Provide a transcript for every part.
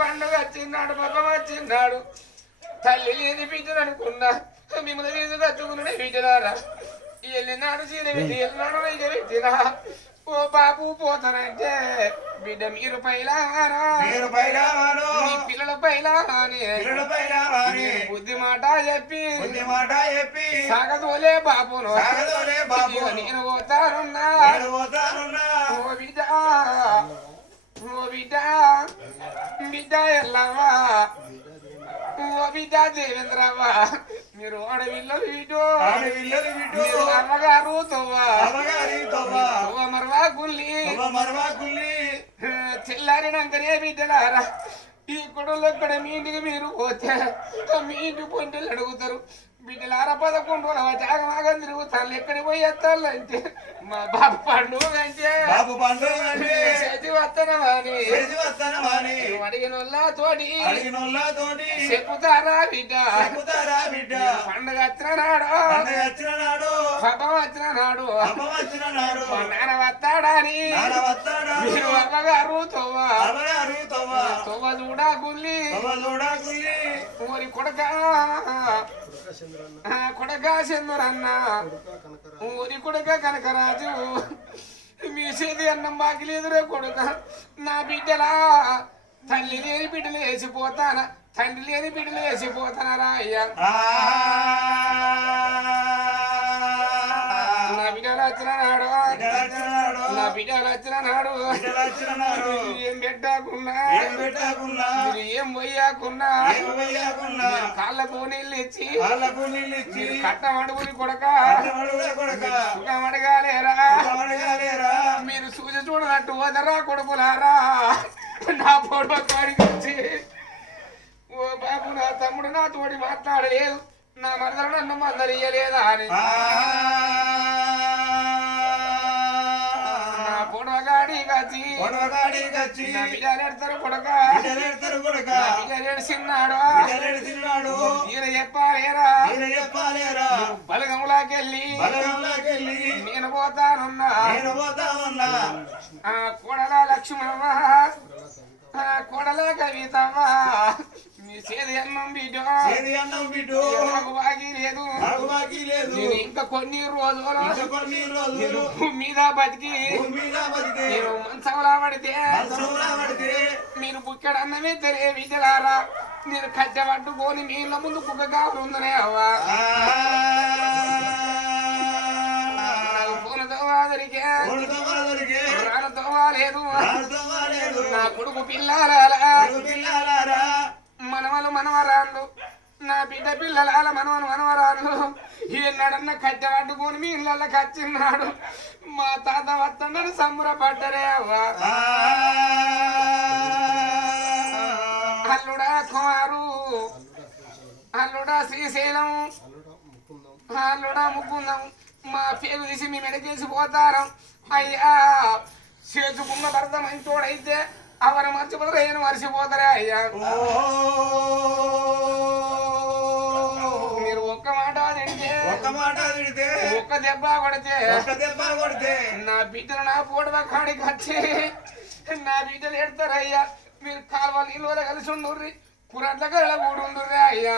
పండుగ వచ్చిన్నాడు పక్కన వచ్చిన్నాడు తల్లి లేని బిడ్డలు అనుకున్నా. మిమ్మల్ని వీధి కట్టుకున్నాడే బిడ్డలారా? వెళ్ళినాడు చీర పెట్టి వెళ్ళినాడు వైద్య పెట్టినా. ఓ బాబు పోతానంటే బిడ్డ మీరు మీరు పిల్లల పైలాని బుద్ధి మాట చెప్పి. బుద్ధి మాట చెప్పి. సాగదోలే బాబును. సాగదోలే బాబు. నేను పోతానున్నా. నేను పోతానున్నా. ఓ బిడ్డ. ఓ బిడ్డ. బిడ్డ ఎల్లవ్వా. ఓ బిడ్డ దేవేంద్రవ్వా. మీరు ఆడవిల్లలు వీడు ఆడవిల్లలు విడు మీరు అమ్మగారు తవ్వా. అవగారి తవ్వ. తవ్వ మరవా గుల్లి. తవ్వ మరవా కుల్లి తెల్లారినాకనే బిడ్డలారా. ఈ కొడులు ఇక్కడ మీ ఇంటికి మీరు పోతే? మీ ఇంటి పొంటలు అడుగుతారు. బిడ్డలారా పదకొండు రోజుల జాగమాగం ఎక్కడికి పోయి ఎత్తాలు అంటే మా బాబు పండుగ అంటే బాబు అంటే చేతి తోటి చెప్పుతారా బిడ్డ? చెప్పుతారా బిడ్డ? పండుగ వచ్చిన నాడు పండుగ వచ్చిన నాడు పాపం వచ్చిన నాడు అమ్మ వచ్చిన నాడు. నాన్న వస్తాడని నాన్న వస్తాడా మీరు అమ్మగారు తవ్వ అవగారు తవ్వ తవ్వ చూడా గుల్లి. తవ్వ చూడా కుల్లి ఊరి కొడక. ఆ, కొడక చంద్రన్న. ఊరి కొడక కనకరాజు. మీ చేతి అన్నం బాకి లేదురే కొడుక. నా బిడ్డలా తల్లి లేని బిడ్డలు వేసిపోతానా తండ్రి లేని బిడ్డలు వేసిపోతానరా అయ్యా? నాడు నా బిడ్డలు వచ్చిన నాడు. బిడ్డలు వచ్చిన నాడు. ఏం పెట్టాకున్నా. ఏం పెట్టకున్నా. మీరు ఏం పోయాకున్నా ఏం వేయకున్నా కాళ్ళకు నీళ్ళు ఇచ్చి వాళ్ళకు నీళ్ళు ఇచ్చి కట్టమడుగుని కొడక. కట్టమడుగులే కొడక. సుఖమడగాలేరా కట్టమడగాలేరా మీరు చూసి చూడనట్టు వదరా కొడుకులారా? నా పొడవ కాడికి వచ్చి ఓ బాబు నా తమ్ముడు నా తోడి మాట్లాడలేదు. నా మరదలు నన్ను మందరియలేదా అని. ఆ నా పొడవ కాడి కాచి కొడవగాడికి వచ్చి నా బిడ్డలు ఎడతారు కొడక. బిడ్డలు ఎడతారు కొడక. నా బిడ్డలు ఎడిసిన్నాడు బిడ్డలు ఎడుతున్నాడు ఈయన చెప్పాలేరా? నేను చెప్పాలేరా? బలగంలాకెళ్ళి బలగంలోకి వెళ్ళి నేను పోతానున్నా. నేను పోతామన్నా ఆ కోడల లక్ష్మణవ్వ ఆ కోడల కవితవ్వ మీ చేది అన్నం బిడ్డ ఏది అన్నం బిడ్డు మాకు బాగి లేదు నాకు బాకీ లేదు నేను ఇంకా కొన్ని రోజులు ఇంకా కొన్ని రోజులు భూమి మీద బతికి భూమి మీద బతికే నేను మంచంలా పడితే మంచంలో పడితే మీరు బుక్కెడు అన్నమే తెరే బిడ్డలారా నేను కట్టె పట్టుకొని మీ ఇళ్ళ ముందు కుక్క కావాలి ఉందనే అవ్వా ఆ నాకు పూలతో వాదరికే కొడుతో దొరికే ప్రాణతో లేదు రాడుతో లేదు నా కొడుకు పిల్లల కొడుకు పిల్లలారా మనవలు మనవరాళ్ళు నా బిడ్డ పిల్లల మనవలు మనవరాళ్ళు. ఈనాడన్న కట్టె పట్టుకొని మీ ఇళ్ళకి వచ్చిన్నాడు మా తాత వస్తున్నాడు సంబరపడ్డరే అవ్వ. అల్లుడా కుమారు అల్లుడా శ్రీశైలం అల్లుడా ముక్కుందాం మా పేరు తీసి మీ మెడకేసి పోతారు. అయ్యా చేసుకున్న భర్త మంచోడైతే అవరు మర్చిపోతారు ఏను మర్చిపోతారే అయ్యా. ఒక్క మాట తిడితే ఒక్క దెబ్బ కొడితే ఒక్క దెబ్బ కొడితే. నా బిడ్డలు నా పోటువ కాడికి వచ్చి నా బిడ్డలు ఎడతారయ్యా. మీరు కాలువ నీళ్ళు కలిసి ఉండుర్రి పురట్ల కళ్ళ కూడా ఉండుర్రి అయ్యా.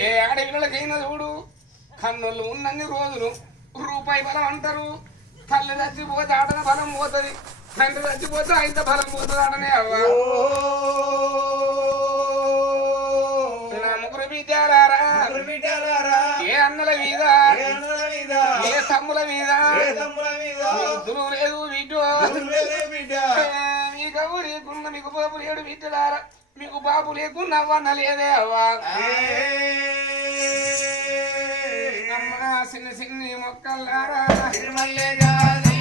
ఏ ఆడపిల్లలకైనా చూడు కన్నులు ఉన్నన్ని రోజులు రూపాయి బలం అంటారు. తల్లి చచ్చిపోతే ఆటన బలం పోతుంది తండ్రి చచ్చిపోతే ఆయన బలం పోతుంది ఆడనే అవ్వ. తమ్ముల మీద. తమ్ముల మీద? లేదు బిడ్డు. మీకు అవ్వ లేకున్నా మీకు బాబు లేడు బిడ్డలారా. మీకు బాబు లేకున్నా అవ్వన్న లేదే అవ్వ. చిన్న చిన్ని మొక్కలారా తిరుమల్లే గాలి